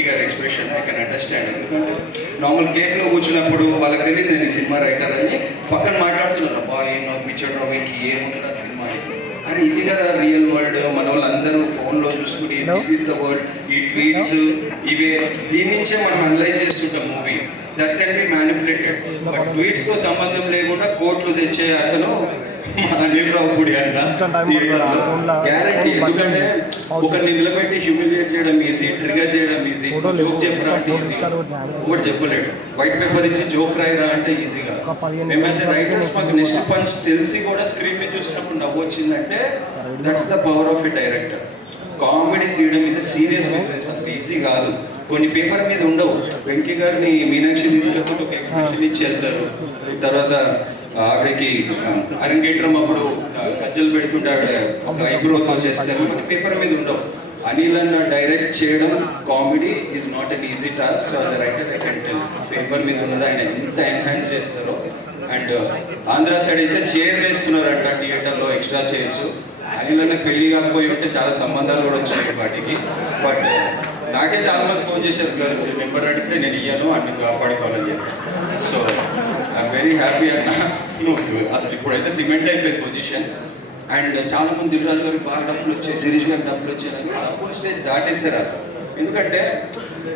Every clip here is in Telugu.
వెంకీ గారి ఎక్స్ప్రెషన్ ఐ కెన్ అండర్స్టాండ్. ఎందుకంటే నార్మల్ కేఫ్లో కూర్చున్నప్పుడు వాళ్ళకి తెలియదు నేను ఈ సినిమా రైటర్ అని, పక్కన మాట్లాడుతున్నాను అబ్బా ఏం నాకు పిచ్చోడ్రా వెంకీ ఏముందిరా సినిమా. అరే ఇది కదా రియల్ వరల్డ్, మన వాళ్ళందరూ ఫోన్లో చూసుకుని దిస్ ఈస్ ద వరల్డ్, ఈ ట్వీట్స్ ఇవే, దీని నుంచే మనం అనలైజ్ చేస్తుంటాం movie. That can be manipulated. But ట్వీట్స్తో సంబంధం లేకుండా కోట్లు తెచ్చే అతను అనిల్ రావుపూడి అంట గ్యారంటీ. ఎందుకంటే ఒకరిని నిలబెట్టి హ్యూమిలియేట్ చేయడం ఈజీ, ట్రిగర్ చేయడం ఈజీ, జోక్ చెప్పరా అంటే ఈజీ, ఒకటి చెప్పలేడు. వైట్ పేపర్ ఇచ్చి జోక్ రాయరా అంటే ఈజీగా. మేము యాజ్ ఎ రైటర్స్ మాకు నెక్స్ట్ పంచ్ తెలిసి కూడా స్క్రీన్ మీద చూసినప్పుడు నవ్వు వచ్చిందంటే that's the power of a director. Comedy తీయడం ఈజ్ ఎ సీరియస్ బిజినెస్, అంత ఈజీ కాదు. కొన్ని పేపర్ మీద ఉండవు. వెంకీ గారిని మీనాక్షి తీసుకెళ్తుంటే ఒక ఎక్స్ప్రెషన్ ఇచ్చి వెళ్తారు, తర్వాత ఆవిడకి అరంగేట్రం అప్పుడు గజ్జలు పెడుతుంటే ఆవిడ ఒక ఐబ్రోతో చేస్తారు, కొన్ని పేపర్ మీద ఉండవు. అనిల్ అన్న డైరెక్ట్ చేయడం comedy is not an easy task. So as a writer I can tell paper మీద ఉన్నది ఆయన ఎంత ఎన్హాన్స్ చేస్తారో. అండ్ ఆంధ్ర సైడ్ అయితే చైర్ వేస్తున్నారంట థియేటర్లో, ఎక్స్ట్రా చైర్స్. అనిల్ అన్న పెళ్లి కాకపోయి ఉంటే చాలా సంబంధాలు కూడా వచ్చాయి వాటికి. బట్ నాకే చాలా మంది ఫోన్ చేశారు గర్ల్స్, నెంబర్ అడిగితే నేను ఇయ్యాను అన్ని కాపాడుకోవాలని చెప్పి. సో ఐఎమ్ వెరీ హ్యాపీ అన్న. నువ్వు అసలు ఇప్పుడైతే సిమెంట్ అయిపోయింది పొజిషన్. అండ్ చాలా మంది దిల్రాజు గారికి బాగా డబ్బులు వచ్చాయి, శిరీష్ గారికి డబ్బులు వచ్చాయని డబ్బులు స్టేజ్ దాటేశారు. ఎందుకంటే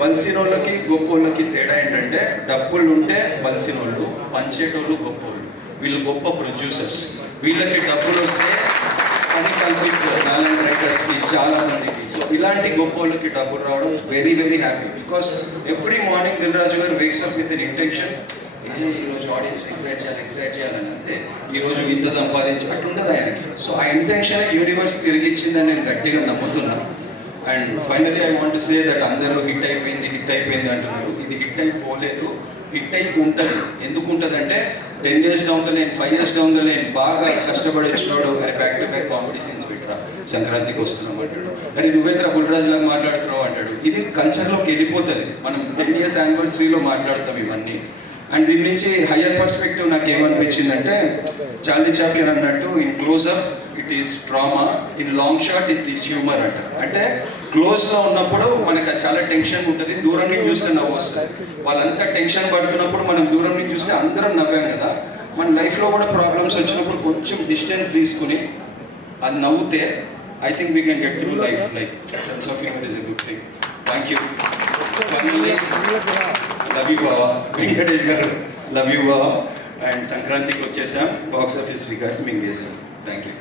బలిసినోళ్ళకి గొప్పోళ్ళకి తేడా ఏంటంటే డబ్బులు ఉంటే బలిసినోళ్ళు, పంచేటోళ్ళు గొప్పోళ్ళు. వీళ్ళు గొప్ప ప్రొడ్యూసర్స్. వీళ్ళకి డబ్బులు వస్తే పని కల్పిస్తారు టాలెంట్ రైటర్స్కి చాలా మందికి. సో ఇలాంటి గొప్ప వాళ్ళకి డబ్బులు రావడం very very happy. Because every morning Dil Raju గారు wakes up with an intention, ఈరోజు ఆడియన్స్ ఎక్సైట్ చేయాలని, అంతే. ఈరోజు ఇంత సంపాదించి అట్లా ఉండదు ఆయనకి. సో ఆ ఇంటెన్షన్ యూనివర్స్ తిరిగిచ్చిందని నేను గట్టిగా నమ్ముతున్నాను. And finally I want to say that అందరూ హిట్ అయిపోయింది అంటున్నారు. ఇది హిట్ అయిపోలేదు, హిట్ అయి ఉంటుంది. ఎందుకు ఉంటుంది అంటే 10 years down the line, 5 years down the line బాగా కష్టపడి వచ్చినాడు. అరే back to back comedy scenes పెట్టరా, సంక్రాంతికి వస్తున్నాం అంటాడు. అరే నువ్వేంద్ర బుల్రాజ్ లాగా మాట్లాడుతున్నావు అంటాడు. ఇది కల్చర్లోకి వెళ్ళిపోతుంది. మనం 10 years యానివర్సరీలో మాట్లాడతాం ఇవన్నీ. అండ్ దీని నుంచి హయ్యర్ పర్స్పెక్టివ్ నాకు ఏమనిపించిందంటే, చార్లీ చాప్లిన్ అన్నట్టు in close up it is drama, in long shot is this humour అంట. అంటే క్లోజ్గా ఉన్నప్పుడు మనకు చాలా టెన్షన్ ఉంటుంది, దూరం నుంచి చూస్తే నవ్వు వస్తుంది. వాళ్ళంతా టెన్షన్ పడుతున్నప్పుడు మనం దూరం నుంచి చూస్తే అందరం నవ్వాం కదా. మన లైఫ్లో కూడా ప్రాబ్లమ్స్ వచ్చినప్పుడు కొంచెం డిస్టెన్స్ తీసుకుని అది నవ్వుతే I think we can get through life. Like sense of humour is a good thing. Thank you. Love you బావా. వెంకటేష్ గారు లవ్ యూ బావా. అండ్ సంక్రాంతికి వచ్చేసాం, బాక్స్ ఆఫీస్ రికార్డ్స్ మేము చేసాం. Thank you.